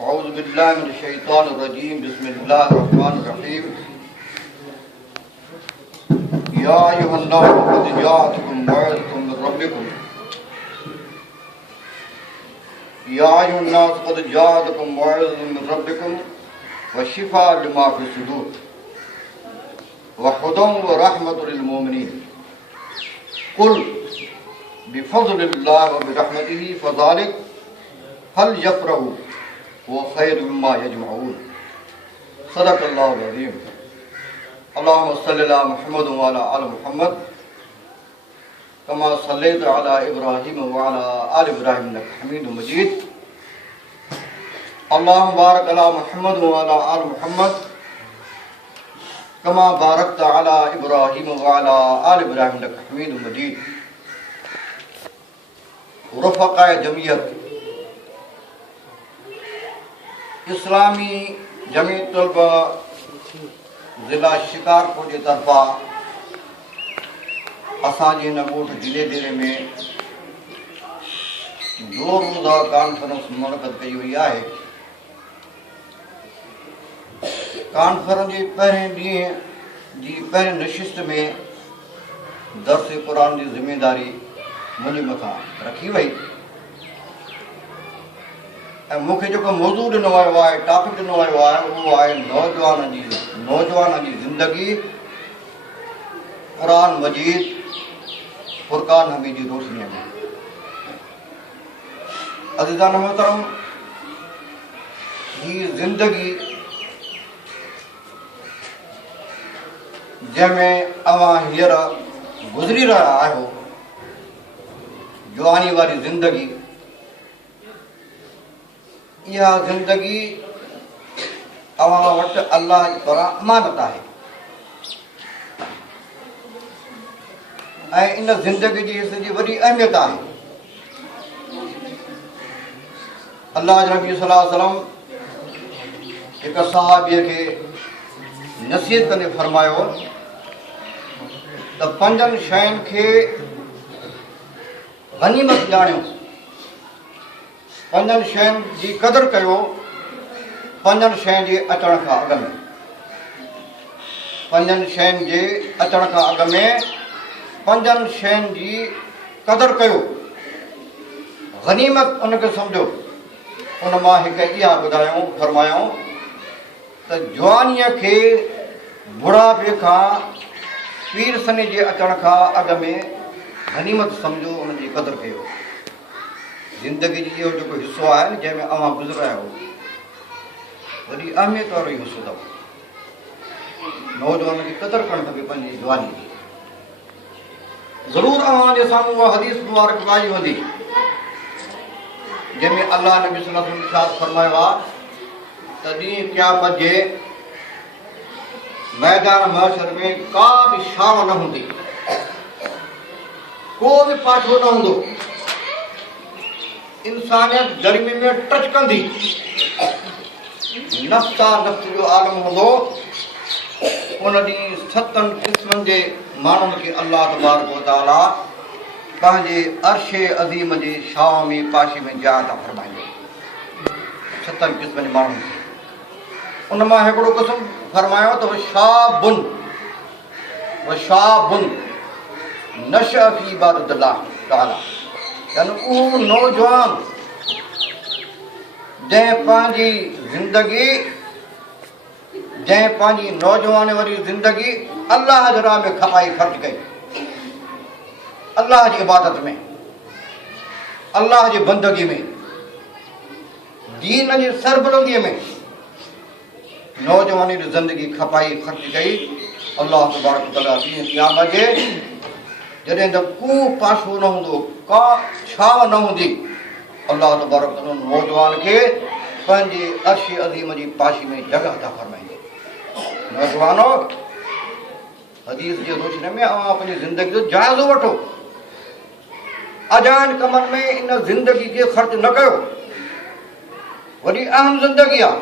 أعوذ بالله من الشيطان الرجيم بسم الله الرحمن الرحيم يا أيها الناس قد جاءتكم موعظة من ربكم يا أيها الناس قد جاءتكم موعظة من ربكم وشفاء لما في الصدور وهدى ورحمة للمؤمنين قل بفضل الله وبرحمته فذلك فليفرحوا هو خير مما يجمعون صدق الله العظيم اللهم صل على محمد وعلى آل محمد كما صليت على إبراهيم وعلى آل إبراهيم إنك حميد مجيد اللهم بارك على محمد وعلى آل محمد كما باركت على إبراهيم وعلى آل إبراهيم إنك حميد مجيد رفقاء جمعیت اسلامی جمعیت طلبہ ضلع شکارپور کی طرفا اساں جی نگوٹ ضلع ڈیرے میں 2 روزہ کانفرنس منعقد کئی ہوئی ہے کانفرنس جی پہریں ڈींहं जी पहिरें नशिस्त में दर्स क़ुरान जी ज़िम्मेदारी मुंहिंजे मथां रखी वई ऐं मूंखे जेको मौज़ू ॾिनो वियो आहे टॉपिक ॾिनो वियो आहे उहो आहे नौजवान जी ज़िंदगी क़ुरान मजीद फुरक़ान हमीद जी रोशनीअ में अज़ीज़ान मोहतरम हीअ ज़िंदगी जंहिंमें अवां हींअर गुज़री रहिया आहियो जवानी वारी ज़िंदगी इहा ज़िंदगी अवां वटि अल्लाह जे पारां अमानत आहे ऐं इन ज़िंदगी जी सॼी वॾी अहमियत आहे अल्लाह जे नबी सल्लल्लाहु अलैहि वसल्लम हिक सहाबीअ खे नसीहत कंदे फरमायो त 5 शयुनि खे गनीमत ॼाणियो 5 शयुनि जी क़दुरु कयो 5 शयुनि जे अचण खां अॻु में 5 शयुनि जे अचण खां अॻु में 5 शयुनि जी क़दुरु कयो गनीमत उनखे सम्झो उन मां हिकु इहा ॿुधायूं फरमायूं त जवानीअ खे बुढ़ापे खां पीर सनी जे अचण खां अॻु में गनीमत सम्झो उनजी क़दुरु कयो ज़िंदगी जी इहो जेको हिसो आहे न जंहिंमें अवां गुज़रिया आहियो वॾी अहमियत वारो ई हिसो अथव नौजवान खे क़दुरु करणु खपे पंहिंजी जवानी जी ज़रूरु अव्हां जे साम्हूं उहा हदीस मुबारक आई हूंदी जंहिंमें अल्लाह नबी सल्लल्लाहु अलैहि वसल्लम इरशाद फरमायो आहे त ॾींहुं क़यामत जे मैदान महशर में का बि छांव न हूंदी को बि पाछो न हूंदो इंसानियत गर्मी में टच कंदी नफ़्सा नफ़्स जो आलम हूंदो उन ॾींहुं 7 क़िस्मनि जे माण्हुनि खे अल्लाह तबारक व तआला पंहिंजे अर्श अज़ीम जे छांव में पाशी में जाइ था फरमाईंदो 7 क़िस्मनि जे माण्हुनि खे उन मां हिकिड़ो क़िस्म फरमायो त वशाबुन नशअ फी इबादतिल्लाह तआला यानी उहो नौजवान जंहिं पंहिंजी नौजवान वारी ज़िंदगी अल्लाह जे राह में खपाई ख़र्च कई अल्लाह जी इबादत में अल्लाह जी बंदगी में दीन जी सरबलंदीअ में नौजवानी जी ज़िंदगी खपाई ख़र्च कई अल्लाह तबारक व तआला ॾींहुं क़यामत जे जॾहिं त को पाछो न हूंदो का छांव न हूंदी अल्लाह तबारक व तआला नौजवान खे पंहिंजे अर्श अज़ीम जी पाशी में जॻह था फरमाईंदो नौजवानो हदीस जे रोशनी में अव्हां पंहिंजी ज़िंदगी जो जाइज़ो वठो अजान कमनि में इन ज़िंदगी खे ख़र्च न कयो वॾी अहम ज़िंदगी आहे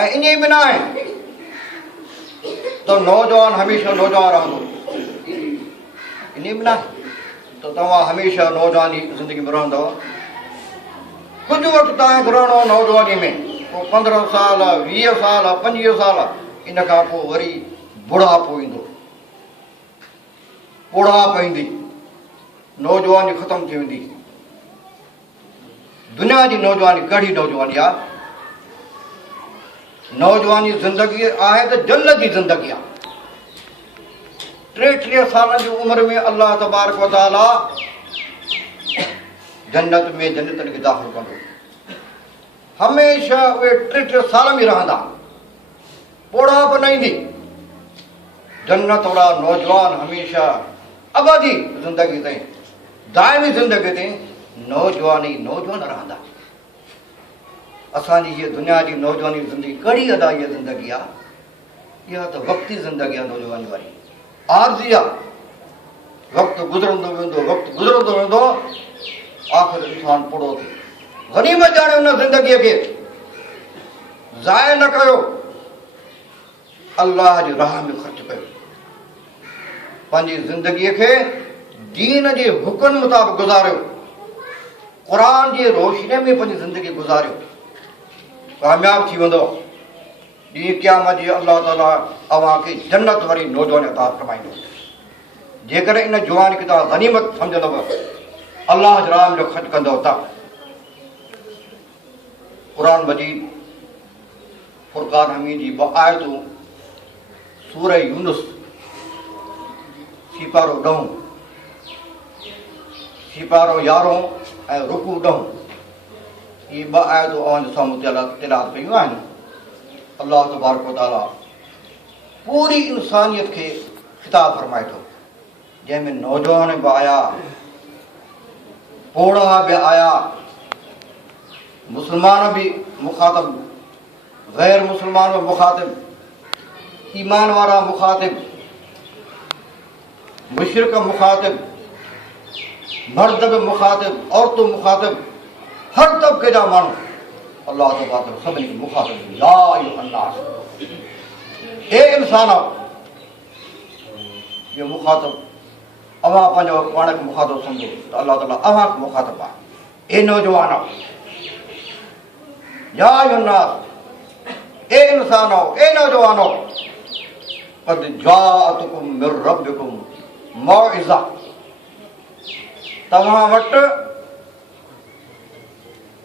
ऐं इन बिना आहे त नौजवान हमेशह नौजवान रहंदो इन बिना त तव्हां हमेशह नौजवानी ज़िंदगी में रहंदव कुझु वक़्तु तव्हांखे रहणो नौजवानी में, पोइ 15 साल 20 साल 25 साल, इन खां पोइ वरी बुढ़ापो ईंदो, बुढ़ाप ईंदी, नौजवानी ख़तमु थी वेंदी। दुनिया जी नौजवानी कहिड़ी नौजवानी आहे? नौजवानी ज़िंदगी आहे त जन्नत जी ज़िंदगी आहे। 33 सालनि जी उमिरि में अल्लाह तबारक व तआला जन्नत में जन्नतनि खे दाख़िल कंदो। हमेशह उहे 33 साल में रहंदा, बुढ़ापो न ईंदी। जन्नत वारा नौजवान हमेशह अबादी ज़िंदगी ताईं, दाइमी ज़िंदगी ताईं नौजवान रहंदा। असांजी हीअ दुनिया जी नौजवानी ज़िंदगी कहिड़ी अदा हीअ ज़िंदगी आहे? इहा त वक़्ती ज़िंदगी आहे नौजवानी वारी, आरज़ी आहे। वक़्तु गुज़रंदो वेंदो, आख़िर इंसानु पूरो थिए। गनीमत ॼाणे हुन ज़िंदगीअ खे ज़ाया न कयो, अल्लाह जी राह में ख़र्च कयो। पंहिंजी ज़िंदगीअ खे दीन जे हुकुम मुताबिक़ गुज़ारियो, क़ुरान जी रोशनी में पंहिंजी ज़िंदगी गुज़ारियो, कामयाब थी वेंदो। ॾींहुं क़यामत जी अल्लाह ताला अव्हांखे जन्नत वारी नौजवानी अता फरमाईंदो। जेकर इन जवानी खे तव्हां गनीमत सम्झंदव, अल्लाह जे राह में ख़र्च कंदव त क़ुरान मजीद फुरक़ान हमीद जी 2 आयतूं सूरह यूनुस सिपारो 10 सिपारो 11 ऐं रुकू 10, इहे 2 आयतूं अव्हांजे साम्हूं तिलावत कयूं आहिनि। अल्लाह तबारक व तआला पूरी इंसानियत खे ख़िताब फरमाए थो, जंहिंमें नौजवान बि आया, पोड़ा बि आया, मुस्लमान भी मुखातिब, गैर मुसलमान भी मुखातिब, ईमान वारा मुखातिब, मुशरिक मुखातिब, मर्द भी मुखातिब, औरतूं मुखातिब, हर तबके जा माण्हू अल्लाह तबारक सभिनी खे मुखातिब। या अय्युहन्नास, हे इंसानो, ये मुखातिब अव्हां पंहिंजो पाण खे मुखातिब सम्झो त अल्लाह ताला अव्हांखे मुखातिब आहे। हे नौजवानो, या अय्युहन्नास, ए इंसानो, ए नौजवानो, क़द जाअतकुम मिर रब्बिकुम मौइज़ा, तव्हां वटि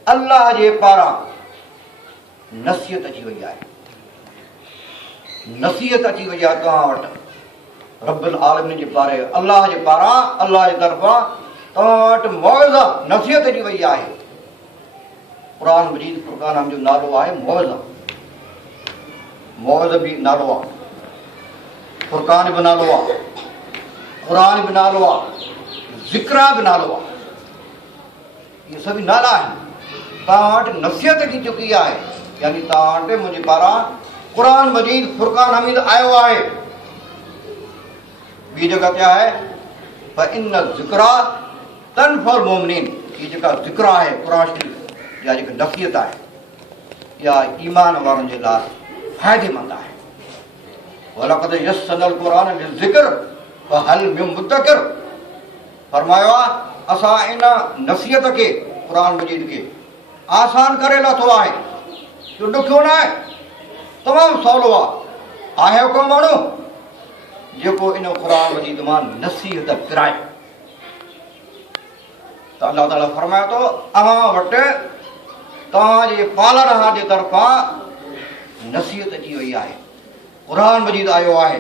अल्लाह जे पारां नसीहत अची वई आहे। नसीहत अची वई आहे तव्हां वटि रब्बुल आलमीन जे पारे, अल्लाह जे पारां, अल्लाह जे तरफ़ां तव्हां वटि मौइज़ा, नसीहत अची वई आहे। क़ुरान मजीद फुरक़ान जो नालो आहे मौइज़ा। मौइज़ बि नालो आहे, फुरक़ान बि नालो आहे, क़ुरान बि नालो आहे, ज़िक्रा बि नालो आहे। इहे सभई नाला आहिनि। तव्हां वटि नसीहत अची चुकी आहे, यानी तव्हां वटि मुंहिंजे पारां क़ुरान मजीद फुरक़ान हमीद आयो आहे। ॿी जॻह ते आहे फ़इन ज़िक्रा तनफ़उल मोमिनीन, हीअ जेका ज़िक्र आहे क़ुरान शरीफ़ या जेका नसीहत आहे, इहा ईमान वारनि जे लाइ फ़ाइदेमंद आहे। वलक़द यस्सरनल क़ुरान लिज़िक्र फ़हल मिन मुद्दकिर, फरमायो आहे असां इन नसीहत खे, क़ुरान मजीद खे आसान करे लाथो आहे। इहो ॾुखियो न आहे, तमामु सवलो आहे। को माण्हू जेको इन क़ुरान मजीद मां नसीहत फिराए, त अल्लाह ताला फरमाए थो अव्हां वटि तव्हांजे पालर जे तरफ़ां नसीहत अची वई आहे, क़ुरान मजीद आयो आहे।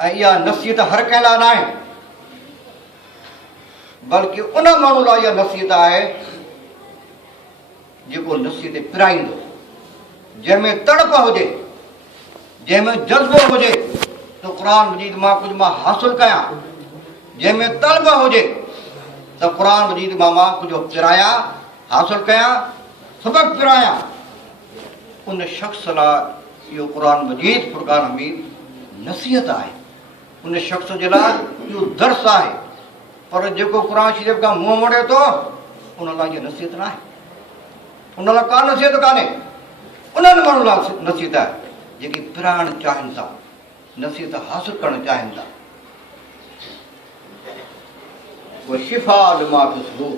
ऐं इहा नसीहत हर कंहिं लाइ न आहे, बल्कि उन माण्हू लाइ इहा नसीहत आहे जेको नसीहत फिराईंदो, जंहिंमें तड़प हुजे, जंहिंमें जज़्बो हुजे त क़ुरान मजीद मां कुझु मां हासिलु कयां, जंहिंमें तलब हुजे त क़ुरान मजीद मां कुझु फिरायां, हासिलु कयां, सबक़ फिरायां। उन शख़्स लाइ इहो क़ुरान मजीद फुरक़ान हमीद नसीहत आहे, उन शख़्स जे लाइ इहो दर्स आहे। पर जेको क़ुरान शरीफ़ खां मुंहुं मोड़े थो, उन लाइ इहा नसीहत न आहे, उन लाइ का नसीहत कान्हे। उन्हनि माण्हुनि लाइ नसीहत आहे जेके फिराइणु चाहिनि था, नसीहत हासिलु करणु चाहिनि था। उहा शिफ़ा लिमा फ़ी सुदूर,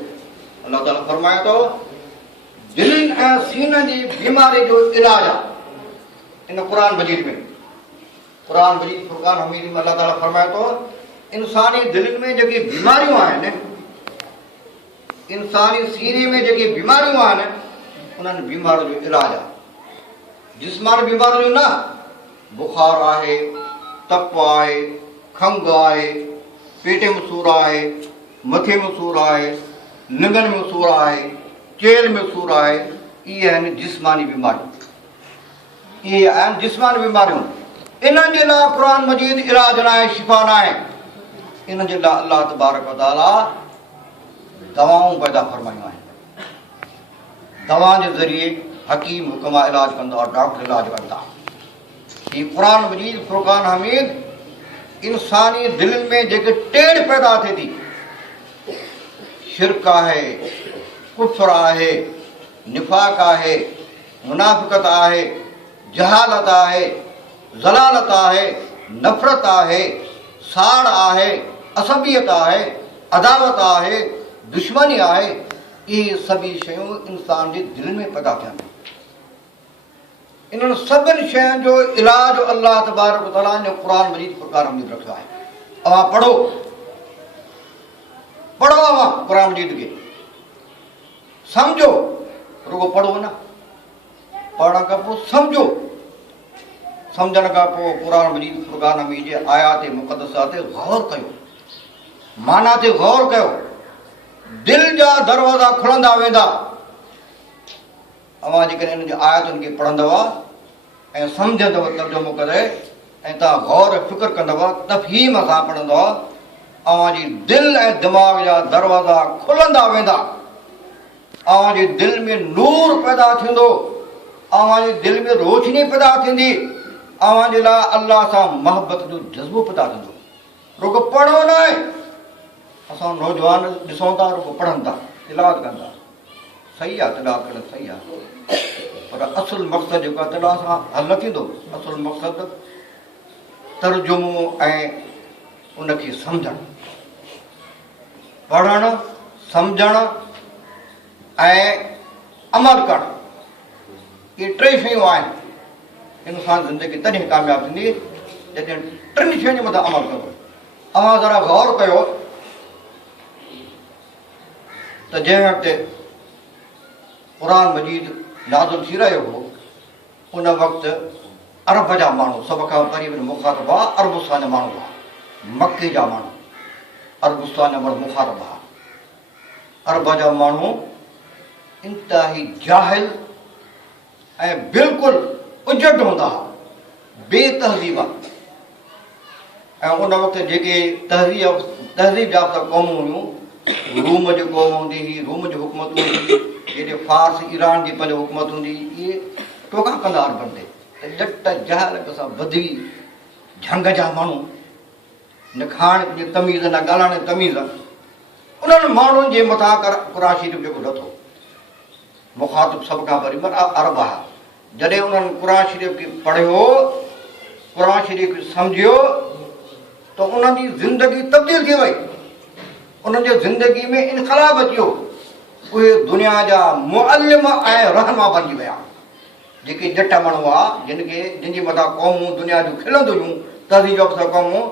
अल्लाह ताला फरमाए थो दिलनि ऐं सीननि जी बीमारी जो इलाज आहे इन क़ुर मजीद में। क़ुर मजीद फुरक़ान हमीद में अल्लाह ताला फरमाए थो इंसानी दिलनि में जेके बीमारियूं आहिनि, इंसानी सीने में जेके बीमारियूं आहिनि उन्हनि बीमारियुनि जो इलाज आहे। जिस्मानी बीमारियूं न, बुखार आहे, तप आहे, खंघि आहे, पेट में सूर आहे, मथे में सूर आहे, लिंगनि में सूर आहे, चेल में सूर आहे, इहे आहिनि जिस्मानी बीमारियूं। इहे आहिनि जिस्मानी बीमारियूं। इन्हनि जे लाइ क़ुर मजीद इलाज न आहे, शिफ़ा न आहे। इन्हनि जे लाइ अल्लाह तबारक व तआला दवाऊं पैदा फरमायूं आहिनि। दवा जे ज़रिए हकीम हुकमा इलाज कंदो आहे, डॉक्टर इलाज कंदा। हीउ क़ुर मजीद फुरक़ान हमीद इंसानी दिलनि में जेके टेड़ पैदा थिए थी, शिरक आहे, कुफ्र आहे, निफ़ाक़ आहे, मुनाफ़िक़त आहे, जहालत आहे, ज़लालत आहे, नफ़रत आहे, साड़ आहे, असबियत आहे, अदावत आहे, दुश्मनी आहे, इहे सभी शयूं इंसान जे दिल में पैदा थियनि। इन्हनि सभिनी शयुनि जो इलाज अल्लाह तबारक व तआला ने क़ुर मजीद फुरक़ान हमीद रखियो आहे। अवां पढ़ो अवां क़ुर मजीद खे सम्झो, रुगो पढ़ो न, पढ़ण खां पोइ सम्झो, सम्झण खां पोइ क़ुर मजीद फुरक़ान हमीद जे आयात मुक़दसा ते गौर कयो, माना ते गौर कयो। दिल जा दरवाज़ा खुलंदा वेंदा। अवां जेकॾहिं हिन जी आयतुनि खे पढ़ंदव ऐं सम्झंदव तर्जुमो करे ऐं तव्हां गौर फिक्र कंदव, तफ़हीम सां पढ़ंदव, अवां जी दिल ऐं दिमाग़ जा दरवाज़ा खुलंदा वेंदा। अवां जे दिल में नूर पैदा थींदो, अवां जे दिल में रोशनी पैदा थींदी, अवां जे लाइ अल्लाह सां मोहबत जो जज़्बो पैदा थींदो। रुगो पढ़ो न आहे, असां नौजवान ॾिसूं था रुगो पढ़नि था, तिलावत कनि था। सही आहे, तिलावत करणु सही आहे, पर असुल मक़सदु जेको आहे तिलावत सां हल न थींदो। असुल मक़सदु तर्जुमो ऐं उनखे सम्झणु, पढ़णु, सम्झणु ऐं अमल करणु, इहे टे शयूं आहिनि। इंसान ज़िंदगी तॾहिं कामयाबु थींदी जॾहिं टिनि शयुनि जे मथां अमल कंदो। अवां ज़रा गौर कयो त जंहिं वक़्तु क़ुर मजीद नाज़िल थी रहियो हो, उन वक़्तु अरब जा माण्हू, सभ खां क़रीब मुखातब हुआ अरबुस्तान जा माण्हू हुआ, मके जा माण्हू, अरबुस्तान जा माण्हू मुखातब हुआ। अरब जा माण्हू इंतिहाई जाहिल ऐं बिल्कुलु उजट हूंदा हुआ, बेतहज़ीब। ऐं उन वक़्तु जेके तहज़ीब याफ़्ता क़ौमूं हुयूं, रूम जी क़ौम हूंदी हुई, रूम जी हुकूमत हूंदी हुई, हेॾे फारस ईरान जी पंहिंजी हुकूमत हूंदी हुई, इहे टोका कंदा अरबनि ते। जट जहालत सां बधी झंग जा माण्हू, न खाइण जी तमीज़, न ॻाल्हाइण जी तमीज़, उन्हनि माण्हुनि जे मथां क़ुर शरीफ़ जेको लथो, मुखातिब सभ खां पहिरीं अरब आहे। जॾहिं उन्हनि क़ुर शरीफ़ खे पढ़ियो, क़ुर शरीफ़ खे सम्झियो, त उन्हनि जी ज़िंदगी तब्दील थी वई, उन्हनि जे ज़िंदगी में इनक़लाब अची वियो। उहे दुनिया जा मुअल्लिम ऐं रहनुमा बणिजी विया। जेके ॼट माण्हू हुआ, जिन जे मथां क़ौमूं दुनिया जूं खिलंदियूं हुयूं, तहज़ीब याफ़्ता क़ौमूं,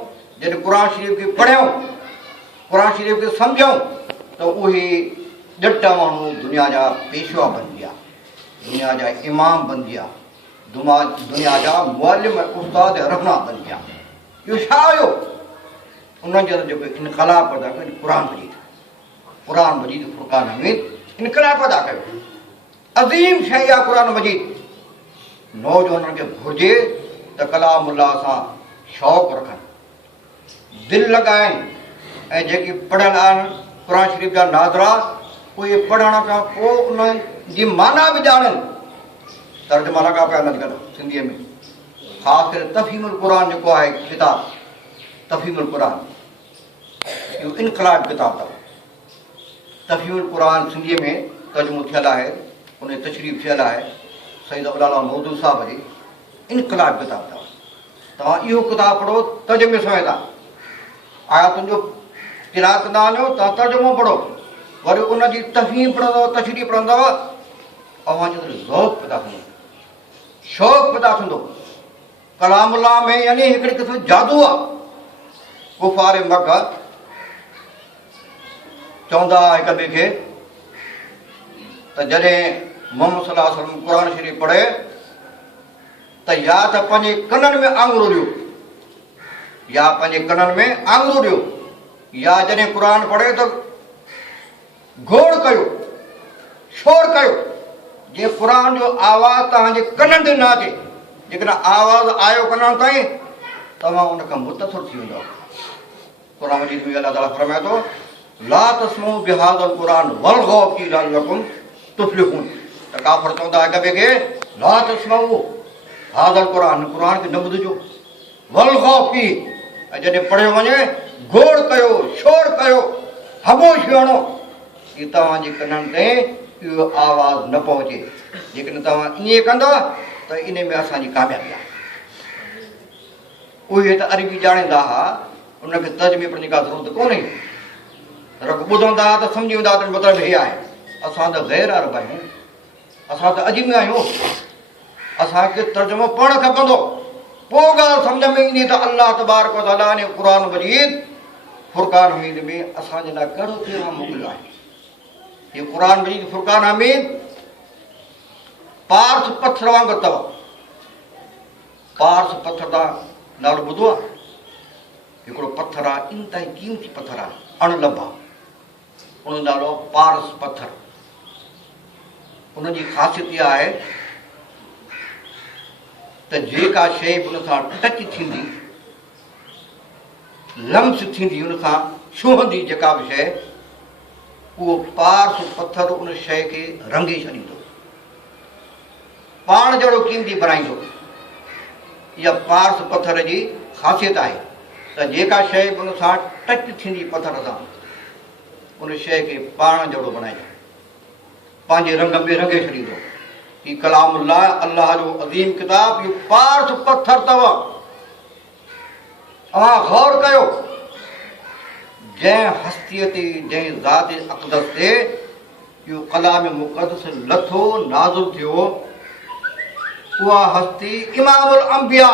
जॾहिं क़ुर शरीफ़ खे पढ़ियऊं, क़ुर शरीफ़ खे सम्झऊं, त उहे ॼट माण्हू दुनिया जा पेशवा बणिजी विया, दुनिया जा इमाम बणिजी विया, दुनिया जा मुअल्लिम उस्ताद ऐं रहनुमा बणिजी विया। इहो छा हुयो? उन्हनि जो जेको इनक़लाब पैदा कयो क़ुर मजीद फुरक़ान हमीद इनक़लाब पैदा कयो। अज़ीम शइ आहे क़ुर मजीद। नौजवाननि खे घुरिजे त कलामुल्लाह सां शौक़ु रखनि, दिलि लॻाइनि, ऐं जेके पढ़ियल आहिनि क़ुर शरीफ़ जा नाज़रा, उहे पढ़ण खां पोइ उन्हनि जी माना बि ॼाणनि। तर्जुमा लॻा पिया आहिनि अॼुकल्ह सिंधीअ में, ख़ासि करे तफ़हीमुल क़ुर जेको आहे किताबु, तफ़हीमुल क़ुर इहो इनक़लाब किताबु अथव। तफ़हीमुल क़ुर सिंधीअ में तर्जुमो थियल आहे, उन तशरीफ़ थियल आहे सईद अब्दुल्ला मौदूद साहिब जी, इनक़लाब किताबु अथव। तव्हां इहो किताबु पढ़ो, तर्जुमे समेत आयातुनि जो तिलावत कंदा वञो, तव्हां तर्जुमो पढ़ो, वरी उनजी तफ़हीम पढ़ंदव, तशरीह पढ़ंदव, अव्हां जो ज़ौक़ पैदा थींदो, शौक़ पैदा थींदो। कलामुल्लाह में यानी हिकिड़े क़िस्म जादू आहे। कुफार मक्का चवंदा हिक ॿिए खे त जॾहिं मोहम्मद सल्लल्लाहु अलैहि वसल्लम क़ुर शरीफ़ पढ़े त या त पंहिंजे कननि में आङुरो ॾियो, या पंहिंजे कननि में आङुरो ॾियो, या जॾहिं क़ुर पढ़े त घोड़ कयो, शोर कयो, जीअं क़ुर जो आवाज़ु तव्हांजे कननि ते न अचे। जेकॾहिं आवाज़ु आयो कननि ताईं तव्हां उनखां मुतासिर थी वेंदव। क़ुर मजीद में अल्लाह ताला फरमाए थो, ला तस्मऊ बिहाज़ल क़ुरान वल्गौ फीहि लअल्लकुम तुफ़्लिहून। त काफ़िर चवंदा हिक ॿिए खे, ला तस्मऊ हाज़ल क़ुरान, क़ुर खे न ॿुधिजो, वल्गौ फीहि, ऐं जॾहिं पढ़ियो वञे घोड़ कयो, शोर कयो, ख़ामोश हणो, कि तव्हांजे कननि ते इहो आवाज़ु न पहुचे। जेकॾहिं तव्हां ईअं कंदव त इन में असांजी कामयाबी आहे। उहे त अरबी ॼाणींदा हुआ, उनखे तर्जुमे पढ़ण जी का ज़रूरत कोन्हे, रग ॿुधंदा त सम्झी वेंदा त मतिलबु हे आहे। असां त ग़ैर अरब आहियूं, असां त अजमी आहियूं, असांखे तर्जुमो पढ़णु खपंदो, पोइ ॻाल्हि सम्झ में ईंदी त अल्लाह तबारक व तआला ने क़ुर मजीद फुरक़ान हमीद में असांजे लाइ कहिड़ो पैगाम मोकिलियो आहे। ये क़ुर मजीद फुरक़ान हमीद पार्स पत्थर वांगुरु अथव। पार्स पत्थर तव्हां नालो ॿुधो आहे? हिकिड़ो पत्थर आहे, इंतिहाई क़ीमती पत्थर आहे, अणलभ आहे, उन नालो पारस पत्थर। उनजी ख़ासियत इहा आहे त जेका शइ बि उन सां टच थींदी, लम्स थींदी, उन सां छुहंदी जेका बि शइ, उहो पारस पत्थर उन शइ खे रंगे छॾींदो, पाण जहिड़ो क़ीमती बणाईंदो। इहा पारस पत्थर जी ख़ासियत आहे त जेका शइ बि उन सां टच थींदी पत्थर सां, उन शइ खे पाण जहिड़ो बणाईंदो, पंहिंजे रंग में रंगे छॾींदो। ही कलामुल्लाह, अल्लाह जो अज़ीम किताब, इहो पारस पत्थर अथव। तव्हां गौर कयो, जंहिं हस्तीअ ते, जंहिं ज़ात अक़दस ते इहो कलाम मुक़द्दस लथो, नाज़िल थियो, उहा हस्ती इमामुल अंबिया,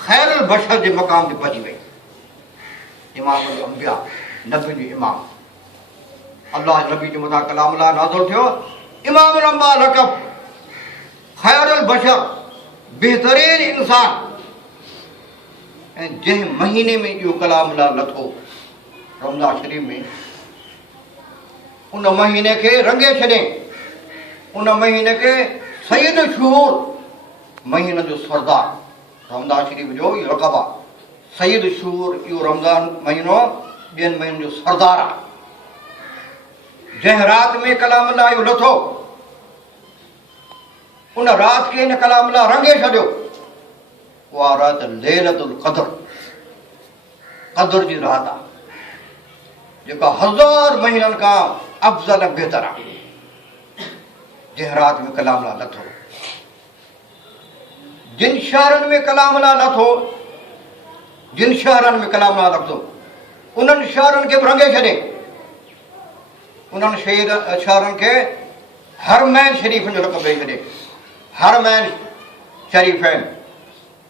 ख़ैरुल बशर जे मक़ाम ते पहुची वई। इमामुल अंबिया, नबी जो इमाम, अल्लाह जे नबी जे मथां कलामुल्लाह नाज़िल थियो, इमामुल अंबिया लक़ब, ख़ैरुल बशर, बहितरीन इंसान। ऐं जंहिं महीने में इहो कलामुल्लाह लथो, रमज़ान शरीफ़ में, उन महीने खे रंगे छॾे, उन महीने खे सईद शहूर, महीने जो सरदार, रमज़ान शरीफ़ जो इहो रक़ब आहे। सईद शहूर, इहो रमज़ान महीनो ॿियनि महीननि जो सरदार आहे। जंहिं राति में कलामुल्लाह इहो लथो, उन राति खे इन कलामुल्लाह रंगे छॾियो, उहा राति लैलतुल क़द्र, क़द्र जी राति आहे, जेका 1000 महीननि खां अफ़ज़ल ऐं बहितर आहे। जंहिं राति में कलामुल्लाह लथो, जिन शहरनि में कलामुल्लाह लथो, जिन शहरनि में कलामुल्लाह लथो, उन्हनि शहरनि खे बि रंगे छॾे। उन्हनि शहरनि खे हरमैन शरीफ़नि जो लक़ब ॾेई छॾे। हरमैन शरीफ़ैन,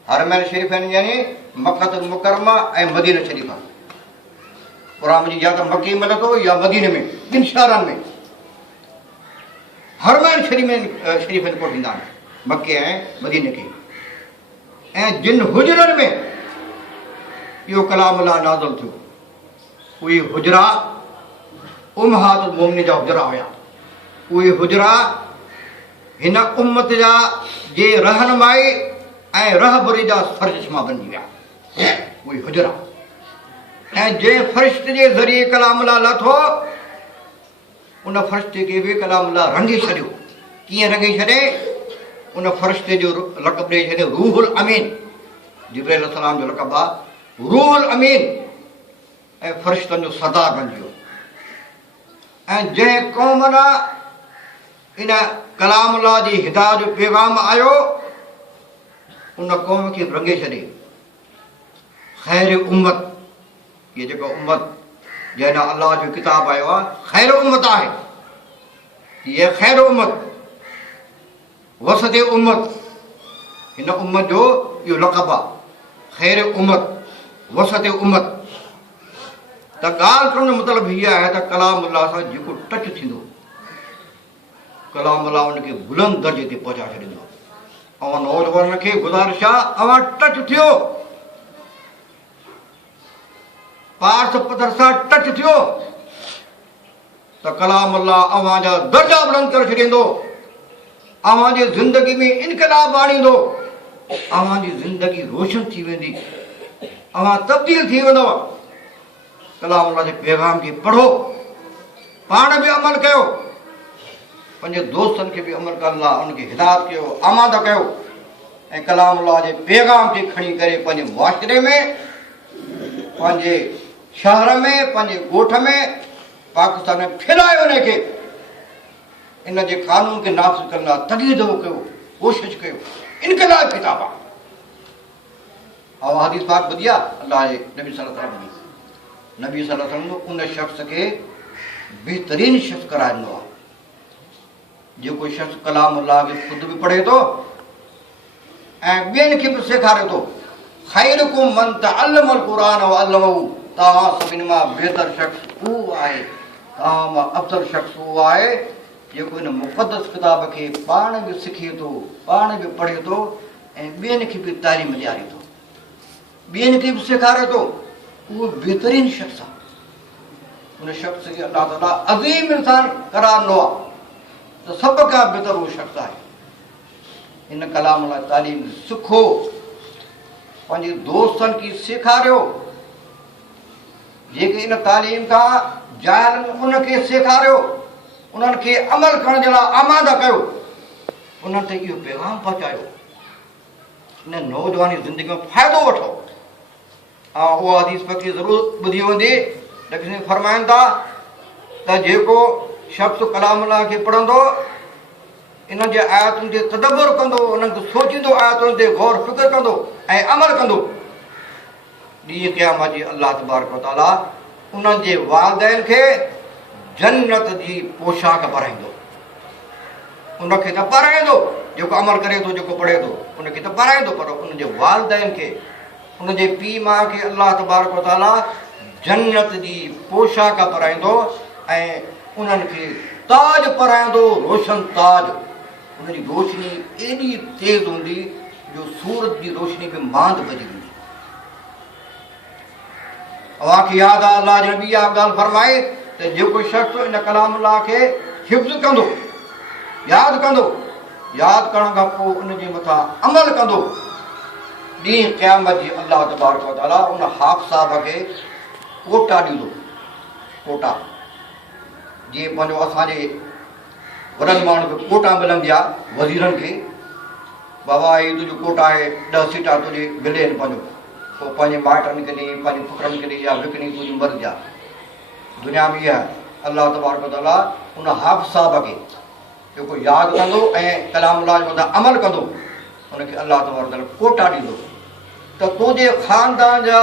हरमैन शरीफ़ैन यानी मक्कतुल मुकरमा ऐं मदीना शरीफ़। क़ुर में या त मकी में लथो या मदीने में, ॿिनि शहरनि में हरमैन शरीफ़ैन कोट ईंदा आहिनि, मके ऐं मदीने खे। ऐं जिन हुजरनि में इहो कलामुल्लाह नाज़िल थियो, उहे हुजरा उम्महातुल मोमिनीन जा हुजरा हुया। उहे हुजरा हिन उम्मत जा जे रहनुमाई ऐं रहबरी जा सरचश्मा बणिजी विया, उहे हुजरा। ऐं जंहिं फ़रिश्ते जे ज़रिए कलामुल्लाह लथो, उन फ़रिश्ते खे बि कलामुल्लाह रंगे छॾियो। कीअं रंगे छॾे? उन फ़रिश्ते जो लक़ब ॾेई छॾियो रूहुल अमीन। जिब्रील अलैहिस्सलाम जो लक़ब आहे रूहुल अमीन, ऐं फ़रिश्तनि जो सरदार बणिजी वियो। ऐं जंहिं क़ौम लाइ इन कलामुल्लाह जी हिदायत जो पैगाम आयो, उन क़ौम खे रंगे छॾे। ख़ैर उम्मत, इहा जेका उम्मत जंहिं अल्लाह जो किताब आयो आहे, ख़ैर उम्मत आहे। ये ख़ैर उम्मत, वसत उम्मत, हिन उम्मत जो इहो लक़ब आहे, ख़ैर उम्मत, वसत उम्मत। त ॻाल्हि करण जो मतिलबु हीअ आहे त कलाम अल्लाह सां जेको टच थींदो, कलाम अल्लाह उनखे बुलंद दर्जे ते पहुचाए छॾींदो। ऐं नौजवान खे गुज़ारिश आहे, अवां टच थियो, पार्स पथर सां टच थियो त कलाम अल्लाह अवां जा दर्जा बुलंद करे छॾींदो, अवां जी ज़िंदगी में इनकलाब आणींदो, अवां जी ज़िंदगी रोशन थी वेंदी, अवां तब्दील थी वेंदव। कलाम अल्लाह जे पैगाम खे पढ़ो, पाण बि अमल कयो, पंहिंजे दोस्तनि खे बि अमल करण लाइ उनखे हिदायत कयो, आमादा कयो। ऐं कलाम अल्लाह जे पैगाम खे खणी करे पंहिंजे मुआशरे में, पंहिंजे शहर में, पंहिंजे ॻोठ में, पाकिस्तान में फैलायो उनखे, इन जे कानून खे नाफ़िज़ करण लाइ तक़ीद कयो, कोशिशि कयो। इनकलाब किताब आहे। ऐं हदीस पाक ॿुधी आहे अल्लाह जे नबी सल्लल्लाहु अलैहि वसल्लम, नबी सल्लल्लाहु अलैहि वसल्लम उन शख़्स खे बहितरीन शख़्स करार ॾिनो आहे जेको शख़्स कलाम अल्लाह खे ख़ुदि बि पढ़े थो ऐं ॿियनि खे बि सेखारे थो। ख़ैरुकुम मन तअल्लमल क़ुरान व अल्लमहु, तव्हां सभिनी मां बहितर शख़्स उहो आहे, तव्हां मां अफ़ज़ल शख़्स उहो आहे जेको हिन मुक़दस किताब खे पाण बि सिखे थो, पाण बि पढ़े थो ऐं ॿियनि खे बि तालीम ॾियारे थो, ॿियनि खे बि सेखारे थो। उहो बहितरीन शख़्स आहे। उन शख़्स खे अल्लाह ताला अज़ीम इंसान करार ॾिनो आहे त सभ खां बहितर उहो शख़्स आहे। हिन कलाम लाइ तालीम सिखो, पंहिंजे दोस्तनि खे सेखारियो, जेके इन तालीम खां जाहिल उनखे सेखारियो, उन्हनि खे अमल करण जे लाइ आमादा कयो, उन्हनि ते इहो पैगाम पहुचायो। इन नौजवानी ज़िंदगी में फ़ाइदो वठो। ऐं उहा हदीस फ़क़ीर ज़रूरु ॿुधी वेंदी। लेकिन फरमाइनि था त जेको शख़्स कलाम अल्लाह खे पढ़ंदो, इन जे आयतुनि ते तदब्बुर कंदो, उन्हनि खे सोचींदो, आयतुनि ते गौर फ़िक्र कंदो ऐं अमल कंदो, ॾींहुं क़यामत जी अल्लाह तबारक व तआला उन्हनि जे वालिदैन खे जन्नत जी पोशाक पाराईंदो। उनखे त पाराईंदो जेको अमल करे थो, जेको पढ़े थो, उनखे त पाराईंदो, पर उनजे वालिदैन खे, उनजे पीउ माउ खे अल्लाह तबारक व तआला जन्नत जी पोशाक पाराईंदो ऐं उन्हनि खे ताज पाराईंदो, रोशन ताज। उनजी रोशनी एॾी तेज़ हूंदी जो सूरज जी रोशनी बि मांद पइजी वेंदी। अव्हांखे यादि आहे अल्लाह जे नबी इहा ॻाल्हि फरमाए त जेको शख़्स इन कलाम अल्लाह खे हिफ़्ज़ कंदो, यादि कंदो, यादि करण खां पोइ उनजे मथां अमल कंदो, ॾींहुं क़यामत जी अल्लाह तबारक व तआला उन हाफ़िज़ साहिब खे कोटा ॾींदो। कोटा जीअं पंहिंजो असांजे वॾनि माण्हुनि खे कोटा मिलंदी आहे, वज़ीरनि खे, बाबा हीअ तुंहिंजो कोटा आहे, 10 सीटा तुंहिंजी मिले आहिनि, पंहिंजो पोइ पंहिंजे माइटनि खे ॾे, पंहिंजे पुटनि खे ॾे या विकिणी तुंहिंजी मर्ज़ी आहे। दुनिया में इहा आहे। अल्लाह तबारक व तआला उन हाफ़िज़ साहिब खे जेको यादि कंदो ऐं कलाम अल्लाह जे मथां अमल कंदो, उनखे अल्लाह तबारक व तआला कोटा ॾींदो त तुंहिंजे ख़ानदान जा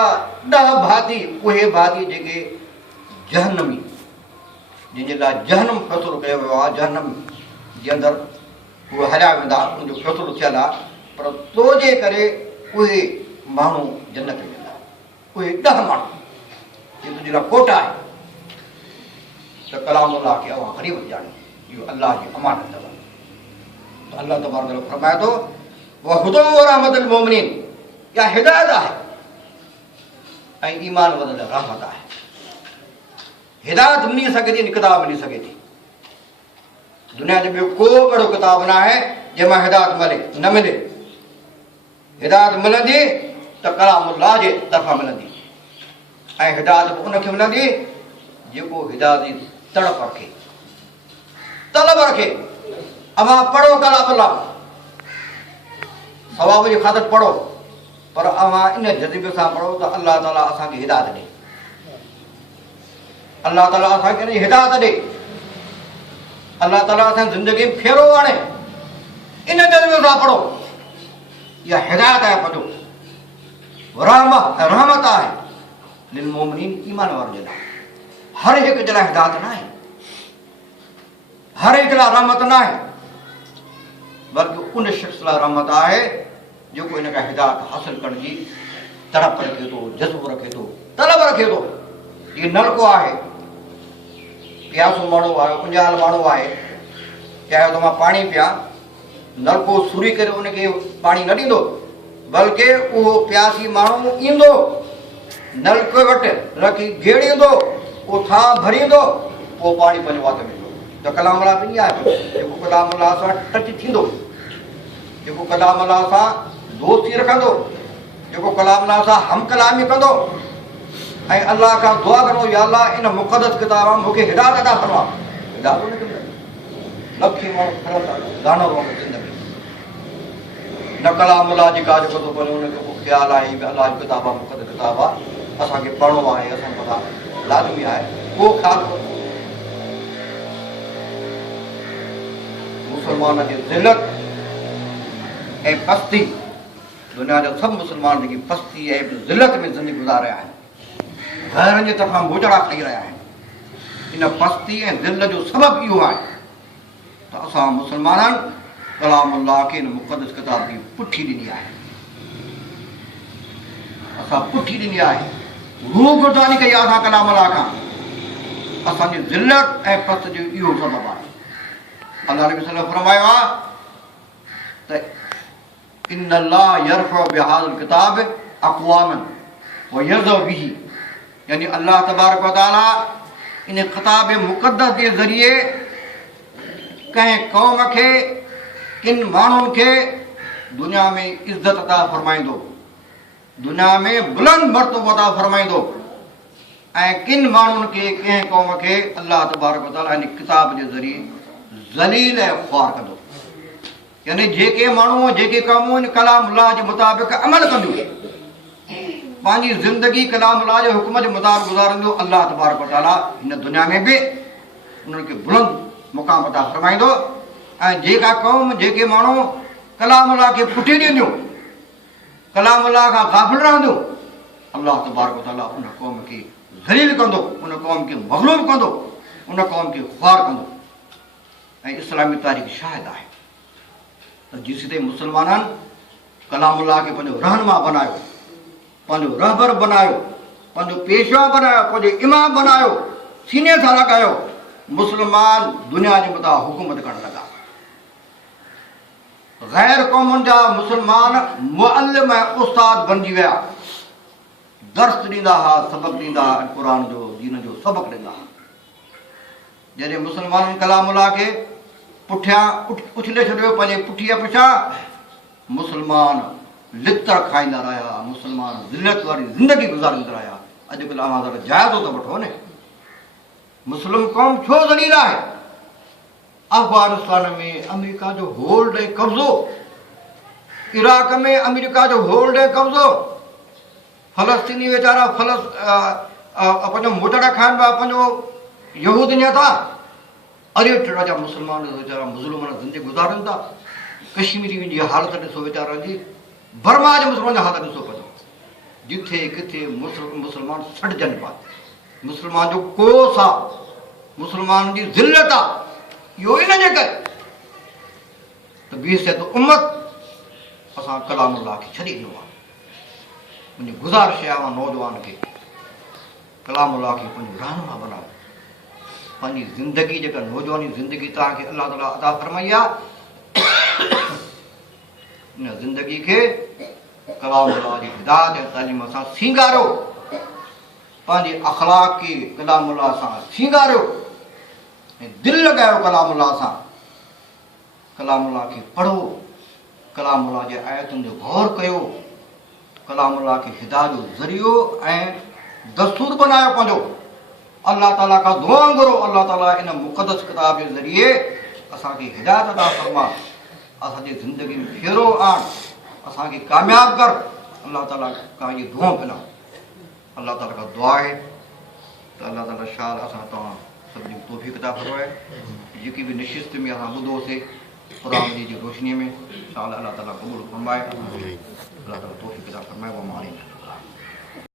10 भाती, उहे भाती जेके जहन्नमी, जंहिंजे लाइ जहन्नम फ़ैसिलो कयो वियो आहे, जहन्नम जे अंदरि उहे हलिया वेंदा, उनजो फ़ैसिलो थियल आहे, पर तुंहिंजे करे उहे माण्हू जन्नत में वेंदा, उहे 10 माण्हू जे तुंहिंजे लाइ कोटा आहे। त कलाम अल्लाह खे अवां ग़रीब ॼाणो, इहो अल्लाह जी अमानत अथव। त अल्लाह तबारक व तआला फरमाए थो वहुदो व रहमतुल मोमिनीन, इहा हिदायत आहे ऐं ईमान वधल रहमत आहे। हिदायत मिली सघे थी, किताब मिली सघे थी। दुनिया जो ॿियो को अहिड़ो किताब न आहे जंहिंमां हिदायत मिले, न मिले। हिदायत मिलंदी त कलाम अल्लाह जे तरफ़ां मिलंदी ऐं हिदायत बि उनखे मिलंदी जेको हिदायत जी तड़प रखे, तलब रखे। अवां पढ़ो कलाम अल्लाह, सवाब जी ख़ातिर पढ़ो, पर अवां इन जज़्बे सां पढ़ो त अल्लाह ताला असांखे हिदायत ॾे, अल्लाह ताला असांखे हिदायत ॾे, अल्लाह ताला असांजी ज़िंदगी में फेरो आणे। इन जज़्बे सां पढ़ो। इहा हिदायत आहे पंहिंजो रहमत आहे लिल मोमिनीन, ईमान वारनि जे लाइ। हर एक जे लाइ हिदायत न आहे, हर एक लाइ रहमत न आहे, बल्कि उन शख़्स लाइ रहमत आहे जेको इन खां हिदायत हासिल करण जी तड़प रखे थो, जज़्बो रखे थो, तलब रखे थो। इहो नलको आहे, प्यासो माण्हू आहे, उंजाल माण्हू आहे, चाहियो त मां पाणी पिया, नलको सुरी करे उनखे पाणी न ॾींदो, बल्कि उहो प्यासी माण्हू ईंदो, नलके वटि रखी गेड़ींदो, उहो थां भरींदो, पोइ पाणी पंहिंजो वात में ईंदो। त कलाम अलाह बि ईअं आहे, जेको कलाम अलाह सां टच थींदो, जेको कलाम अलाह सां दोस्ती रखंदो, जेको कलाम अलाह सां हम कलामी कंदो ऐं अलाह खां दुआ कंदो, या अलाह इन मुक़दस किताब मां मूंखे हिदायत अता फरमा, हिदायत उनखे मिलंदी। लखी माण्हू खणनि था गानो रोक ज़िंदगी न कलाम अलाह जी ॻाल्हि जेको थो वञे उनखे को ख़्यालु आहे कि अलाह जी किताब आहे, मुक़दस किताब आहे, असांखे पढ़णो आहे, असांखे पता लाज़मी आहे, को ख़्यालु मुस्लमान जी ज़िलत ऐं पस्ती, दुनिया जा सभु मुस्लमान जेकी पस्ती ऐं ज़िलत में ज़िंदगी गुज़ारे रहिया आहिनि, ग़ैरनि जे तरफ़ां मोजड़ा खाई रहिया आहिनि, इन पस्ती ऐं ज़िलत जो सबबु इहो आहे त असां मुस्लमाननि कलाम अल्लाह खे इन मुक़दस किताब जी पुठी ॾिनी आहे, असां पुठी ॾिनी आहे, रूह गुरदानी कई आहे असां कलाम अल्लाह खां, असांजी ज़िलत ऐं पस्त जो इहो सबबु आहे। अल्लाह नबी सल्लल्लाहु अलैहि वसल्लम फरमायो आहे त इन अल्लाह यरफ़उ बिहाज़िल किताब अक़वामन व यज़उ बिही, यानी अल्लाह तबारक व तआला इन किताब मुक़द्दस जे ज़रिए कंहिं क़ौम खे, किन माण्हुनि खे दुनिया में इज़त अता फरमाईंदो, दुनिया में बुलंद मर्तबो अता फरमाईंदो, ऐं किन माण्हुनि खे, कंहिं क़ौम खे अल्लाह तबारक व तआला इन किताब जे ज़रिए ज़लील ऐं ख़्वार कंदो। यानी जेके माण्हू, जेके क़ौमूं इन कलाम अल्लाह जे मुताबिक़ अमल कंदियूं, पंहिंजी ज़िंदगी कलाम अल्लाह जे हुकुम जे मुताबिक़ गुज़ारंदियूं, अल्लाह तबारक व तआला हिन दुनिया में बि उन्हनि खे बुलंद मुक़ाम अता फरमाईंदो। ऐं जेका क़ौम, जेके माण्हू कलाम अल्लाह खे पुठी ॾींदियूं, कलाम अल्लाह खां ग़ाफ़िल रहंदियूं, अल्लाह तबारक व तआला उन क़ौम खे ज़लील कंदो, उन क़ौम खे मग़लूब कंदो, उन क़ौम खे ख़्वार कंदो। ऐं इस्लामी तारीख़ शाहिद आहे त जेसीं ताईं मुस्लमाननि कलाम अल्लाह खे पंहिंजो रहनुमा बनायो, पंहिंजो रहबर बनायो, पंहिंजो पेशवा बनायो, पंहिंजो इमाम बनायो, सीने सां लॻायो, मुस्लमान दुनिया जे मथां हुकूमत करणु लॻा। ग़ैर क़ौमुनि जा मुस्लमान मुअल्लिम ऐं उस्ताद बणिजी विया, दर्स ॾींदा हुआ, सबक़ ॾींदा हुआ, क़ुर जो, दीन जो सबक़ ॾींदा हुआ। जॾहिं मुस्लमाननि कलाम अल्लाह खे पुठियां उछले छॾियो, पंहिंजे पुठीअ पुछां मुस्लमान लितर खाईंदा रहिया, मुस्लमान ज़िलत वारी ज़िंदगी गुज़ारींदा रहिया। अॼुकल्ह अव्हां ज़रा जाइज़ो त वठो न, मुस्लिम क़ौम छो ज़लील आहे? अफ़गानिस्तान में अमेरिका जो होल्ड ऐं कब्ज़ो, इराक में अमेरिका जो होल्ड ऐं कब्ज़ो, फलस्तीनी वीचारा पंहिंजो मोटड़ा खाइनि पिया, पंहिंजो यहूदियत था, अरे टिड़ा जा मुस्लमान वीचारा मुज़लमान ज़िंदगी गुज़ारनि था। कश्मीरी जी हालत ॾिसो वीचारनि जी, बर्मा जे मुस्लमान जी हालत ॾिसो पंहिंजो, जिथे किथे मुस्लमान सड़जनि पिया, मुस्लमान जो कोस आहे, मुस्लमान जी ज़िलत आहे। इहो इन जे करे त 20 उम्मत असां कलाम अल्लाह खे छॾे ॾिनो आहे। मुंहिंजी गुज़ारिश आहे नौजवान खे, कलाम अल्लाह खे पंहिंजो रहनुमा बनायो, पंहिंजी ज़िंदगी जेका नौजवानी ज़िंदगी तव्हांखे अल्लाह ताला अता फरमाई आहे, इन ज़िंदगी खे कलाम अल्लाह जी हिदायत ऐं तालीम सां सींगारियो, पंहिंजे अख़लाक खे कलाम अल्लाह सां सींगारियो ऐं दिलि लॻायो कलाम अल्लाह सां। कलाम अल्लाह खे पढ़ो, कलाम अल्लाह जे आयतुनि जो गौर कयो, कलाम अल्लाह खे हिदायत जो ज़रियो ऐं दस्तूर बनायो पंहिंजो। अल्लाह ताला खां दुआ घुरो, अल्लाह ताला इन मुक़दस किताब जे ज़रिए असांखे हिदायत अता फरमा, असांजी ज़िंदगी में फेरो आण, असांखे कामयाबु कर। अल्लाह ताला खां इहे दुआ पिना, अल्लाह ताला खां दुआ आहे त अल्लाह ताला शाल असां तव्हां सभिनी तौफ़ीक़ अता फरमाए। जेकी बि नशिस्त में असां ॿुधोसीं क़ुरान जी रोशनीअ में, शाल अल्लाह ताला क़बूल फरमाए, अल्लाह ताला तौफ़ीक़ अता फरमाए।